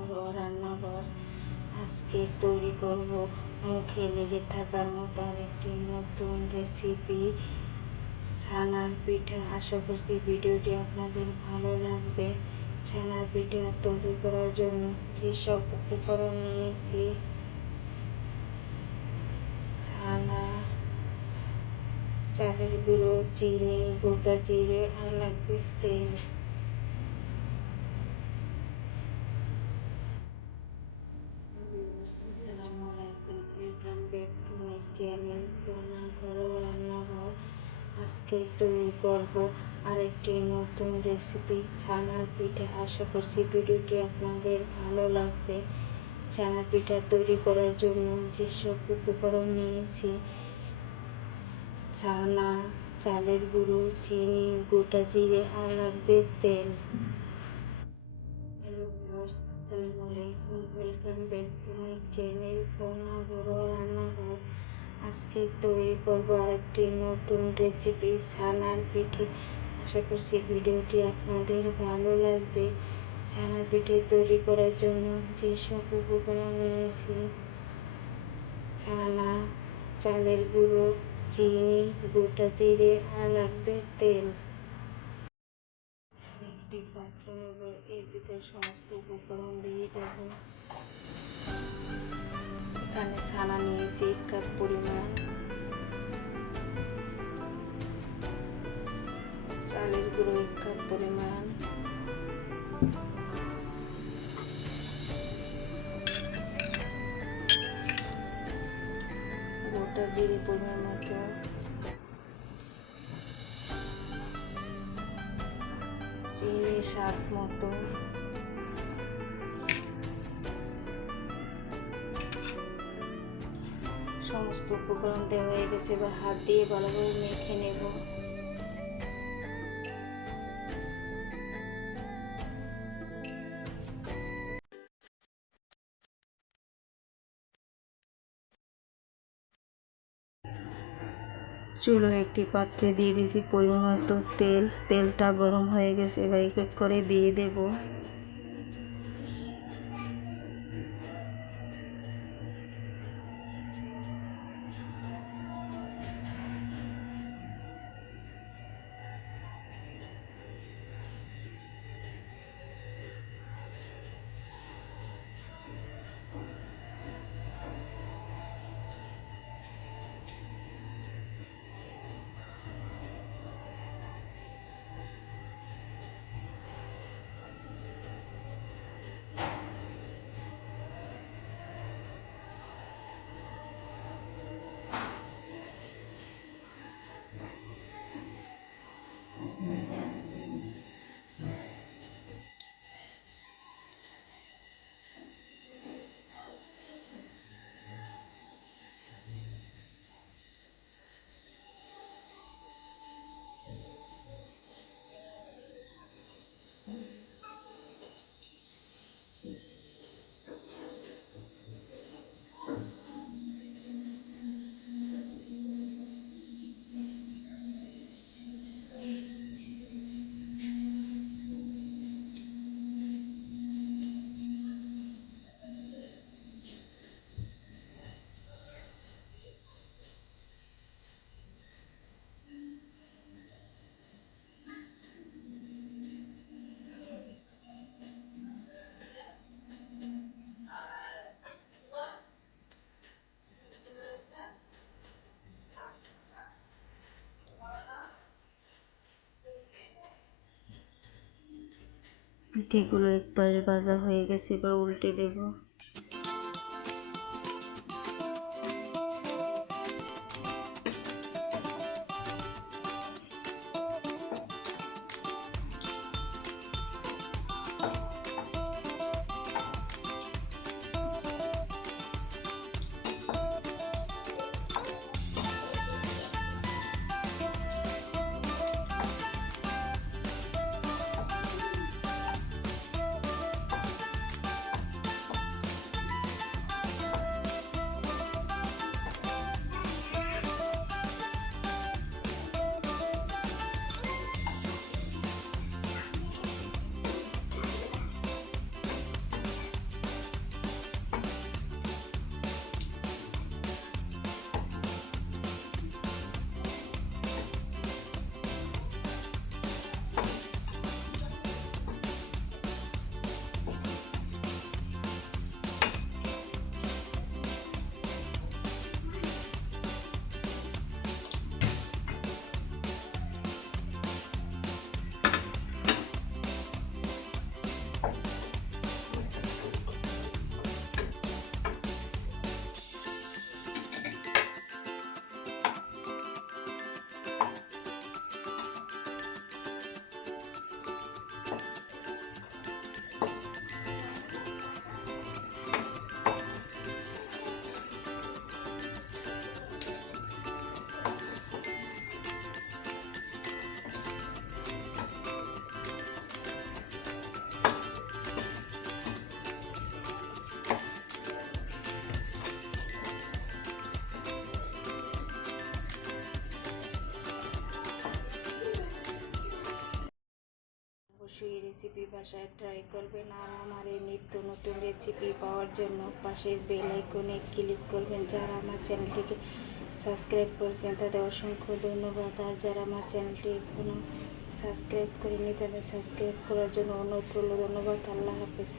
ঘরোয়া রান্নাঘর। আজকে তৈরি করব মুখে লেগে থাকার মতো আরেকটি নতুন রেসিপি ছানার পিঠা। আশা করছি ভিডিওটি আপনাদের ভালো লাগবে। ছানার পিঠা তৈরি করার জন্য যেসব উপকরণ নিয়েছি, ছানা, চালের গুঁড়ো, চিনি, গোটা জিরে, আর লাগবে তেল। আজকে তৈরি করব আরেকটি নতুন রেসিপি ছানার পিঠা। আশা করছি ভিডিওটি আপনাদের ভালো লাগবে। ছানার পিঠা তৈরি করার জন্য যেসব উপকরণ নিয়েছি, ছানা, চালের গুঁড়ো, চিনি, গোটা জিরে, আর লাগবে তেল। Welcome back to my channel রান্নাঘর আজকে তৈরি করব আরেকটি নতুন রেসিপি ছানার পিঠে। আশা করছি ভিডিওটি আপনাদের ভালো লাগবে। ছানার পিঠে তৈরি করার জন্য যেসব উপকরণ নিয়েছি ছানা, চালের গুঁড়ো, চিনি, গোটা জিরে আর লাগবে তেল। একটি পাত্র নেব এর ভিতরে সমস্ত উপকরণ দিয়ে দেব। এখানে ছানা নিয়েছি এক কাপ পরিমাণ চালের গুঁড়ো এক কাপ পরিমাণ গোটা জিরে পরিমাণ মতো চিনি স্বাদ মতো সমস্ত উপকরণ দেওয়া হয়ে গেছে, এবার হাত দিয়ে ভালোভাবে মেখে নেব। চুলো একটি পাত্রে দিয়ে দিয়েছি পরিমাণ মতো তেল। তেলটা গরম হয়ে গেছে, এবার এক এক করে দিয়ে দেব। পিঠেগুলো একপাশ ভাজা হয়ে গেছে এবার উল্টে দেব। রেসিপি বাসায় ট্রাই করবেন আর আমার এই নিত্য নতুন রেসিপি পাওয়ার জন্য পাশের বেল আইকনে ক্লিক করবেন। যারা আমার চ্যানেলটিকে সাবস্ক্রাইব করেছেন, তাদের অসংখ্য ধন্যবাদ। আর যারা আমার চ্যানেলটি এখনও সাবস্ক্রাইব করেনি তাদের সাবস্ক্রাইব করার জন্য অনুরোধ ধন্যবাদ। আল্লাহ হাফেজ।